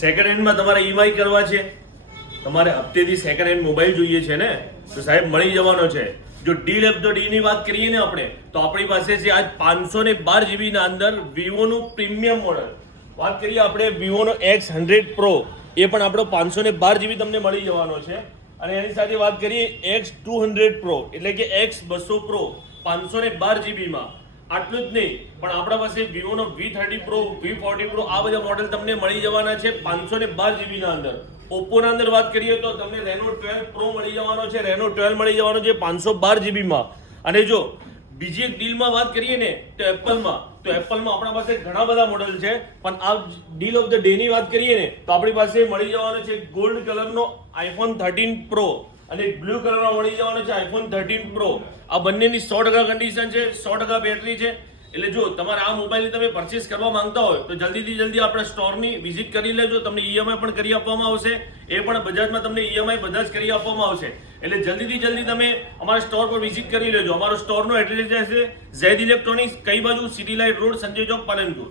Second હેન્ડમાં તમારે EMI કરવા છે, તમારે હપ્તેથી સેકન્ડ હેન્ડ મોબાઈલ જોઈએ છે ને, તો સાહેબ મળી જવાનો છે. જો ડીલ ઓફ ધ ડી ની વાત કરીએ ને આપણે, તો આપણી પાસે છે આજ 512 GB ના અંદર વિવોનું પ્રીમિયમ મોડલ. વાત કરીએ આપણે વિવોનો X100 Pro, એ પણ આપણો 512 GB તમને મળી જવાનો છે. અને એની સાથે વાત કરીએ X200 Pro એટલે કે X200 Pro 512 GB માં. આટલું જ નહીં, પણ આપણા પાસે વિવોનો V30 Pro, V40 Pro આ બધા મોડેલ તમને મળી જવાના છે 512 GB ના અંદર. ઓપ્પોના અંદર વાત કરીએ તો તમને Reno 12 Pro મળી જવાનો છે, Reno 12 મળી જવાનો છે 512 GB માં. અને જો બીજી એક ડીલમાં વાત કરીએ ને તો એપલમાં આપણા પાસે ઘણા બધા મોડેલ છે, પણ આ ડીલ ઓફ ધ ડે ની વાત કરીએ ને તો આપણી પાસે મળી જવાનો છે ગોલ્ડ કલરનો iPhone 13 Pro અને બ્લુ કલરનો મળી જવાનો છે iPhone 13 Pro. આ બંનેની 100% કન્ડિશન છે, 100% બેટરી છે. એટલે જો તમારે આ મોબાઈલની તમે પરચેસ કરવા માંગતા હોય તો જલ્દીથી જલ્દી આપણે સ્ટોરની વિઝિટ કરી લેજો. તમને ઈએમઆઈ પણ કરી આપવામાં આવશે, એ પણ બજાજમાં તમને ઈએમઆઈ બધા જ કરી આપવામાં આવશે. એટલે જલ્દીથી જલ્દી તમે અમારા સ્ટોર પર વિઝિટ કરી લેજો. અમારો સ્ટોરનો એડ્રેસ છે ઝૈદ ઇલેક્ટ્રોનિક્સ, કઈ બાજુ? સિટી લાઇટ રોડ, સંજય ચોક, પાલનપુર.